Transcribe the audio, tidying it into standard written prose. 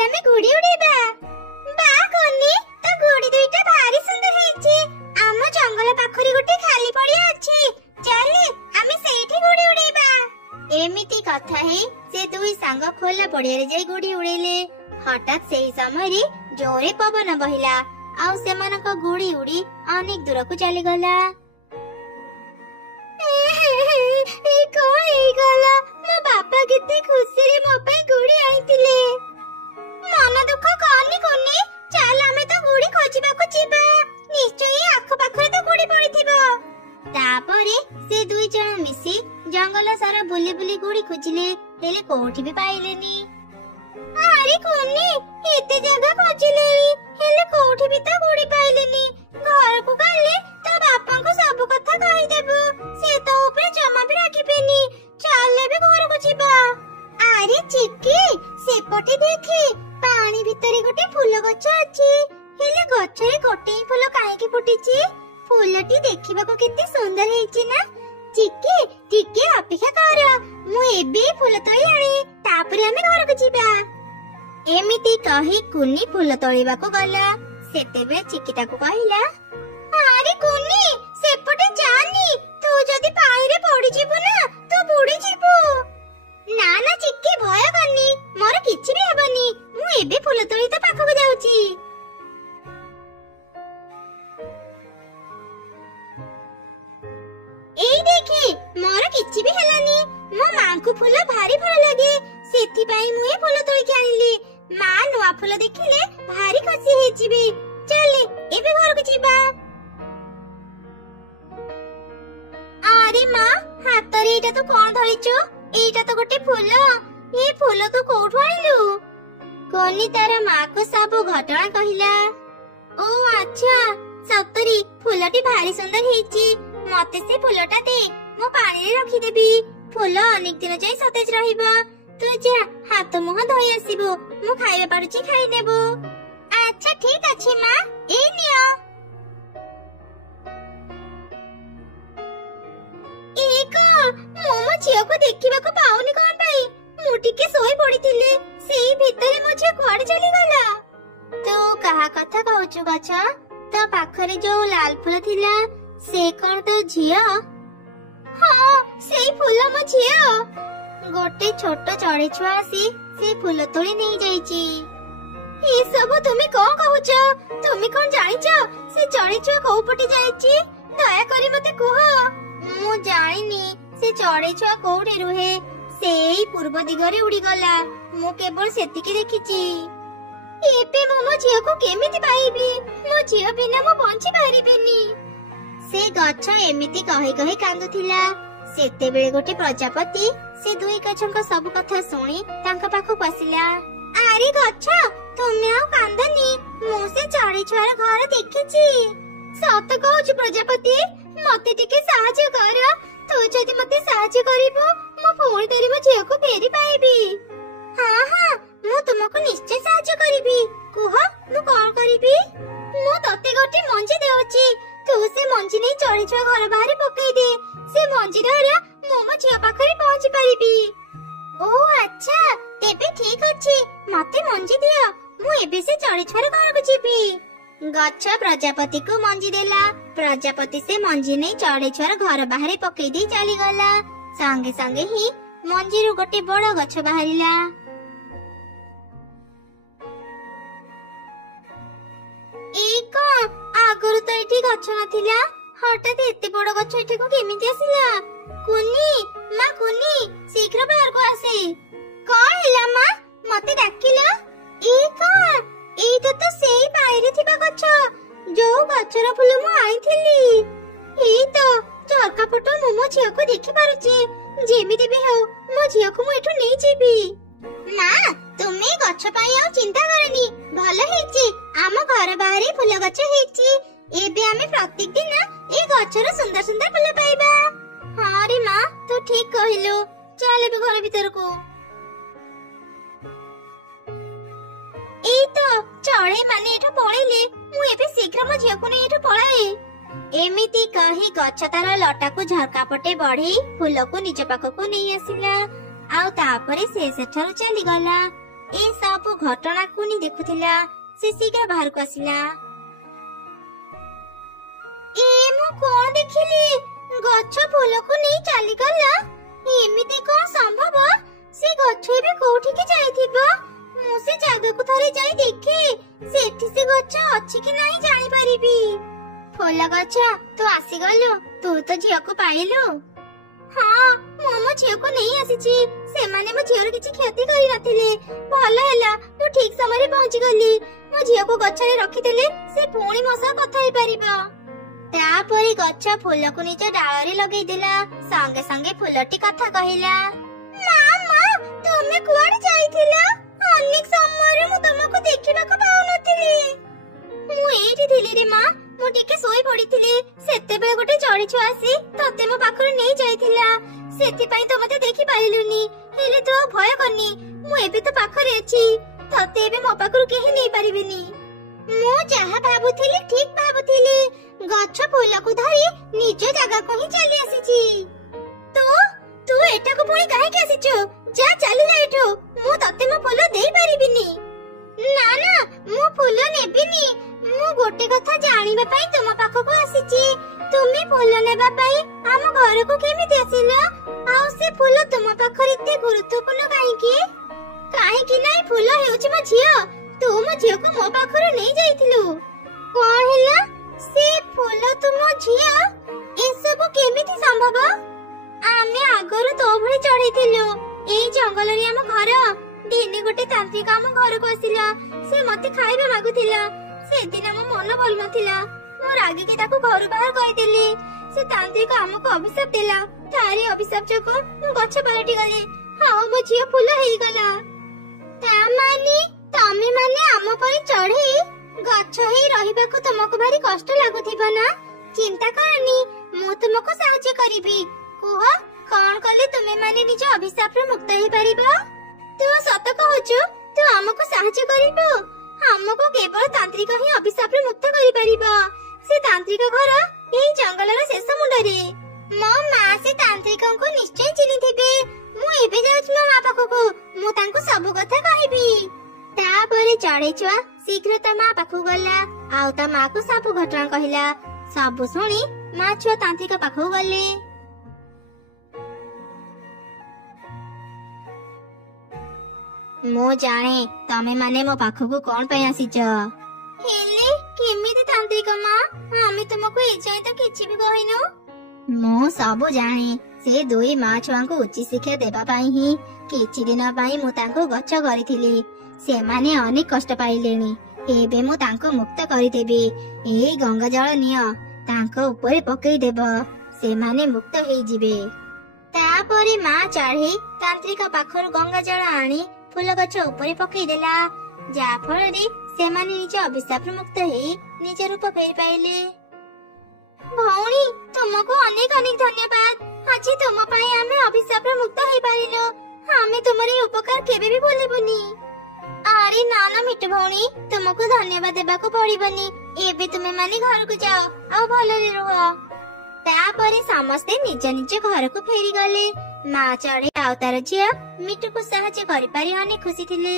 ଚାଲ ଆମେ ଗୁଡ଼ି ଉଡେଇବା। ବା କନି, ତ ଗୁଡ଼ି ଦୁଇଟା ଭାରି ସୁନ୍ଦର ହେଇଛି। ଆମ ଜଙ୍ଗଲ ପାଖରେ ଗୋଟେ ଖାଲି ପଡିଆ ଅଛି, ଚାଲେ ଆମେ ସେଇଠି ଗୁଡ଼ି ଉଡେଇବା। ଏମିତି କଥା ହେଇ ସେ ଦୁଇ ସାଙ୍ଗ ଖୋଲା ପଡିଆରେ ଯାଇ ଗୁଡ଼ି ଉଡେଇଲେ। ହଠାତ୍ ସେହି ସମୟରେ ଜୋରେ ପବନ ବହିଲା, ଆଉ ସେମାନଙ୍କ ଗୁଡ଼ି ଉଡି ଅନେକ ଦୂରକୁ ଚାଲିଗଲା। କଣ ହେଇଗଲା? ମୋ ବାପା କେତେ ଖୁସିରେ ମୋ ପାଇଁ ଗୁଡ଼ି ଆଣିଥିଲେ। ମନ ଦୁଃଖ କରନି କୁନି, ଚାଲ ଆମେ ତ ଗୁଡ଼ି ଖୋଜିବାକୁ ଯିବା। ନିଶ୍ଚୟ ଆଖପାଖରେ ତ ଗୁଡ଼ି ପଡିଥିବ। ତାପରେ ସେ ଦୁଇ ଜଣ ମିଶି ଜଙ୍ଗଲ ସାରା ବୁଲି ବୁଲି ଗୁଡ଼ି ଖୋଜିଲେ, ହେଲେ କୋଉଠି ବି ପାଇଲେନି। ଆରେ କୁନି, ଏତେ ଜାଗା ଖୋଜିଲେଣି, ହେଲେ କୋଉଠି ବି ତ ଗୁଡ଼ି ପାଇଲେନି। ଘରକୁ ଗଲେ ତ ବାପାଙ୍କୁ ସବୁ କଥା କହିଦେବୁ, ସେ ତ ଉପରେ ଜମା ବି ରାଗିବେନି। ଚାଲ ଏବେ ଘରକୁ ଯିବା। ଆରେ ଚିକି, ସେପଟେ ଦେଖେ, ପାଣି ଭିତରେ ଗୋଟେ ଫୁଲ ଗଛ ଅଛି, ହେଲେ ଗଛରେ ଗୋଟେ ଫୁଲ କାହିଁକି ଫୁଟିଛି? ଫୁଲଟି ଦେଖିବାକୁ କେତେ ସୁନ୍ଦର ହେଇଛି ନା? ଚିକି ଟିକେ ଅପେକ୍ଷା କର, ମୁଁ ଏବେ ଫୁଲ ତୋଳି ଆଣେ, ତାପରେ ଆମେ ଘରକୁ ଯିବା। ଏମିତି କହି କୁନି ଫୁଲ ତୋଳିବାକୁ ଗଲା। ସେତେବେଳେ ଚିକି ତାକୁ କହିଲା, ଆରେ କୁନି, ସେପଟେ ଯାନି, ତୁ ଯଦି ପାଣିରେ ପଡିଯିବୁ ନା ତୁ ବୁଡିଯିବୁ। ନା ନା ଚିକି, ଭୟ କରନି, ମୋର କିଛି ବି ହେବନି, ମୁଁ ଏବେ ଫୁଲ ତୋଳି ତ ପାଖକୁ ଯାଉଛି। ଏଇ ଦେଖେ, ମୋର କିଛି ବି ହେଲାନି। ମୋ ମାଙ୍କୁ ଫୁଲ ଭାରି ଭଲ ଲାଗେ, ସେଥିପାଇଁ ମୁଁ ଏ ଫୁଲ ତୋଳିକି ଆଣିଲି। ମା ନୂଆ ଫୁଲ ଦେଖିଲେ ଭାରି ଖୁସି ହେଇଯିବେ। ଚାଲେ ଏବେ ଘରକୁ ଯିବା। ଆରେ ମା, ହାତରେ ଏଇଟା ତ କଣ ଧରିଛୁ? ଏଇଟା ତ ଗୋଟେ ଫୁଲ। ଏ ଫୁଲ ତୁ କୋଉଠୁ ଆଣିଲୁ? କନି ତାର ମାକୁ ସବୁ ଘଟଣା କହିଲା। ଓ ଆଚ୍ଛା, ସତରେ ଫୁଲଟି ଭାରି ସୁନ୍ଦର ହେଇଛି। ମତେ ସେ ଫୁଲଟା ଦେ, ମୁଁ ପାଣିରେ ରଖିଦେବି। ଫୁଲ ଅନେକ ଦିନ ଯାଏ ସତେଜ ରହିବ। ତୁ ଯା, ହାତ ମୁହଁ ଧୋଇ ଆସିବୁ, ମୁଁ ଖାଇବା ପାରୁଛି ଖାଇନେବୁ। ଆଚ୍ଛା ଠିକ ଅଛି ମା, ଏଇ ନିଅ। ଏଇ କଣ, ମୁଁ ମୋ ଝିଅକୁ ଦେଖିବାକୁ ପାଉନି କଣ ପାଇଁ? ମୁଁ ଟିକେ ଶୋଇ ପଡିଥିଲି, ସେଇ ଭିତରେ ମୋ ଝିଅ କୁଆଡେ ଚାଲିଗଲା? ତୁ କାହା କଥା କହୁଛୁ ଗଛ? ତୋ ପାଖରେ ଯୋଉ ଲାଲ ଫୁଲ ଥିଲା, ସେ କଣ ତୋ ଝିଅ? ହଁ, ସେଇ ଫୁଲ ମୋ ଝିଅ। ଗୋଟେ ଛୋଟ ଚଢେଇ ଛୁଆ ଆସି ସେ ଫୁଲ ତୋଳି ନେଇ ଯାଇଛି। ଏସବୁ ତୁମେ କଣ କହୁଛ? ତୁମେ କଣ ଜାଣିଛ ସେ ଚଢେଇ ଛୁଆ କୋଉ ପଟେ ଯାଇଛି? ଦୟାକରି ମତେ କୁହ। ମୁଁ ଜାଣିନି ସେ ଚଢେଇ ଛୁଆ କୋଉଠି ରୁହେ, ସେଇ ପୂର୍ବ ଦିଗରେ ଉଡିଗଲା। ମୁଁ କେବଳ ସେତିକି ଦେଖିଛି। ଏବେ ମୁଁ ମୋ ଝିଅକୁ କେମିତି ପାଇବି? ମୋ ଝିଅ ବିନା ମୁଁ ବଞ୍ଚି ପାରିବିନି। ସେ ଗଛ ଏମିତି କହି କହି କାନ୍ଦୁଥିଲା। ସେତେବେଳେ ଗୋଟେ ପ୍ରଜାପତି ସେ ଦୁଇ ଗଛଙ୍କ ସବୁ କଥା ଶୁଣି ତାଙ୍କ ପାଖକୁ ଆସିଲା। ଆରେ ଗଛ, ତୁମେ ଆଉ କାନ୍ଦନି, ମୁଁ ସେ ଚଢେଇ ଛୁଆର ଘର ଦେଖିଛି। ସତ କହୁଛୁ ପ୍ରଜାପତି, ମତେ ଟିକେ ସାହାଯ୍ୟ କର। ତୁ ଯଦି ମତେ ସାହାଯ୍ୟ କରିବୁ, ମୁଁ ପୁଣି ଥରେ ମୋ ଝିଅକୁ ଫେରି ପାଇବି। ହଁ ହଁ, ମୁଁ ତୁମକୁ ନିଶ୍ଚୟ ସାହାଯ୍ୟ କରିବି। କୁହ, ମୁଁ କଣ କରିବି? ମୁଁ ତତେ ଗୋଟେ ମଞ୍ଜି ଦେଉଛି, ତୁ ସେ ମଞ୍ଜି ନେଇ ଚଢେଇ ଛୁଆ ଘର ବାହାରେ ପକେଇ ଦେ। ସେ ମଞ୍ଜି ଦ୍ୱାରା ମୁଁ ମୋ ଝିଅ ପାଖରେ ପହଞ୍ଚି ପାରିବି। ଓ ଆଚ୍ଛା, ତେବେ ଠିକ ଅଛି, ମତେ ମଞ୍ଜି ଦିଅ, ମୁଁ ଏବେ ସେ ଚଢେଇ ଛୁଆର ଘରକୁ ଯିବି। ଗଛ ପ୍ରଜାପତିକୁ ମଞ୍ଜି ଦେଲା। ପ୍ରଜାପତି ସେ ମଞ୍ଜି ନେଇ ଚଢେଇ ଛୁଆର ଘର ବାହାରେ ପକେଇ ଦେଇ ଚାଲିଗଲା। ସଙ୍ଗେ ସଙ୍ଗେ ହିଁ ମଞ୍ଜିରୁ ଗୋଟେ ବଡ ଗଛ ବାହାରିଲା। ଏଇ କଣ, ଆଗରୁ ତ ଏଠି ଗଛ ନଥିଲା, ହଠାତ୍ ଏତେ ବଡ ଗଛ ଏଠିକୁ କେମିତି ଆସିଲା? କୁନି, ମା କୁନି, ଶୀଘ୍ର ବାହାରକୁ ଆସେ। କଣ ହେଲା ମା, ମତେ ଡାକିଲ? ଏଇ କଣ, ଏଇଟା ତ ସେଇ ପାଣିରେ ଥିବା ଗଛ, ଯୋଉ ଗଛର ଫୁଲ ମୁଁ ଆଣିଥିଲି। ଏଇ ତ ଝରକା ପଟ ମୁଁ ମୋ ଝିଅକୁ ଦେଖି ପାରୁଛି। ଯେମିତି ବି ହଉ, ମୋ ଝିଅକୁ ମୁଁ ଏଠୁ ନେଇଯିବି। ମା, ତୁମେ ଗଛ ପାଇଁ ଆଉ ଚିନ୍ତା କରନି, ଭଲ ହେଇଛି, ଆମ ଘର ବାହାରେ ଫୁଲ ଗଛ ହେଇଛି। ଏବେ ଆମେ ପ୍ରତ୍ୟେକ ଦିନ ଏଇ ଗଛର ସୁନ୍ଦର ସୁନ୍ଦର ଫୁଲ ପାଇବା। ହଁ ରେ ମା, ତୁ ଠିକ କହିଲୁ, ଚାଲ ଏବେ ଘର ଭିତରକୁ। ଏଇ ତ ଚଢେଇ ମାନେ ଏଠୁ ପଳେଇଲେ, ମୁଁ ଏବେ ଶୀଘ୍ର ମୋ ଝିଅକୁ ନେଇ ଏଠୁ ପଳାଏ। ଏମିତି କହି ଗଛ ତାର ଲଟାକୁ ଝରକା ପଟେ ବଢେଇ ଫୁଲକୁ ନିଜ ପାଖକୁ ନେଇ ଆସିଲା, ଆଉ ତାପରେ ସେ ସେଠାରୁ ଚାଲିଗଲା। ए सब घटना को नहीं देखुथिला से शीघ्र बाहर को आसिला। ए मु कोन देखिली गछ फूल को नहीं चली गला। एमिति कोन संभव? से गछ एबे कोठी के जाइथिबो? मु से जागा को थरे जाई देखि सेठी से गछ अछि कि नहीं जानि परिबी। फूल गछ तू आसी गलु, तू तो झियो को पाइलु। हाँ मो झियो को नहीं आसीची। से माने मो झियो रे किछि क्षति करि नथिले। भलो हैला मु ठीक समय रे पहुंची गली। मो झियो को गछ रे रखि देले से पुणी मो सा कथा हे परिबो। तापरे गछ फूल को निज डाळ रे लगेई देला। संगे संगे फूलटी कथा कहिला। मामा तुमे कुआड जाइथिला? अनेक समय रे मु तुमको देखिबा को पाउ नथिली। मु एठी थिली रे मां। मु टिके सोई पडिथिली। सेते बे गोटे चढ़ी छुआ आसी तते मो पाखर नै जाइथिला। सेति पई तो मते देखि पाइलुनी। हेले तो भय करनी। मु एबे तो पाखर अछि। तते एबे मो पाखर केहि नै परिबिनी। मु जहा भाबुथिली ठीक भाबुथिली। गछ फूल को धरी निज जगह को ही चली आसीची। तो तू एटा को पुणी काहे के आसीचो? जा चली जा एठो। मु तते मो फूल देई परिबिनी। ना ना मु फूल नेबिनी। मु गोटे कथा जानिबा पई तुम पाखो को आसीची। तुमे फूल नेबा पई हम घर को केमिति आसिला? आउ से फूल तुम पाखर इते गुरुत्वपूर्ण काहे की? काहे की नाही फूल हेउची म झियो। तू म झियो को मो पाखर नै जाइथिलु। कोन हिला? से फूल तुम झियो? ए सब केमिति संभव? आमे आगरु तो भଳି चढ़ीथिलु। एई जंगल रे हम घर दिने गोटे तांत्रिक हम घर को आसिला। से मते खाइबा मागुथिला। से दिन हम मन बोल नथिला। मो रागी के ताको घर बाहर कहि देली। से तांत्रिक हमको अभिशाप देला। तारी अभिशाप जको मु गछ पलटी गली। हां मो झियो फूल हेई गला। ता माने तमे माने हम पर चढ़ी गछ हेई रहिबा को तुमको भारी कष्ट लागुथिबा ना? चिंता करनी मु तुमको सहायता करिबी। कुह कोन कले तुमे माने निज अभिशाप रे मुक्त हेई परिबो? तू सत कहछु तू हमको सहायता करिबो? हमको केवल तांत्रिक ही अभिशाप रे मुक्त करि परिबो। से तांत्रिक घर एई जंगल रे शेष मुंडरे। मो मां से तांत्रिक को निश्चय चिनी थिबे। मु एबे जाउछ मो मां पाखो को। मु तांको सब कथा कहिबी। तापरे चढ़े छुआ शीघ्र ता मां पाखो गला। आउ ता मां को सब घटना कहिला। सब सुनी मां छुआ तांत्रिक पाखो गले। मो जाने तमे माने मो पाखो को कोन पय आसीच। हेले केमिति तांत्रिक मां? हमें तुमको ए जाय तो किछि भी कहिनो। मो सब जाने से दुई मां छुआ को उच्च शिक्षा देबा पाई ही किछि दिन पाई मु तांको गच्छ करिथिली। से माने अनेक कष्ट पाइलेनी। एबे मु तांको मुक्त करि देबी। ए गंगा जल नियो तांको ऊपर पकई देबो। से माने मुक्त हेई जिबे। तापरे मां चढ़ी तांत्रिक पाखर गंगा जल आनी फूल गछ ऊपर पकई देला। जा फल रे से माने निज अभिशाप मुक्त हेई निज रूप फेर पाइले। भौणी तुमको अनेक अनेक धन्यवाद। आज तुम पई हमें अभिशाप मुक्त हेई पारिलो। हमें तुम्हारे उपकार केबे भी भूलिबुनी। अरे ना ना मिट्टू भौणी तुमको धन्यवाद देबा को पड़िबनी। एबे तुमे माने घर को जाओ आ भलो रे रहो। तापरे समस्ते निज निज घर को फेरी गले। मां चढ़े आउ तार झिया मिट्टू को सहायता करि पारि अनेक खुशी थिले।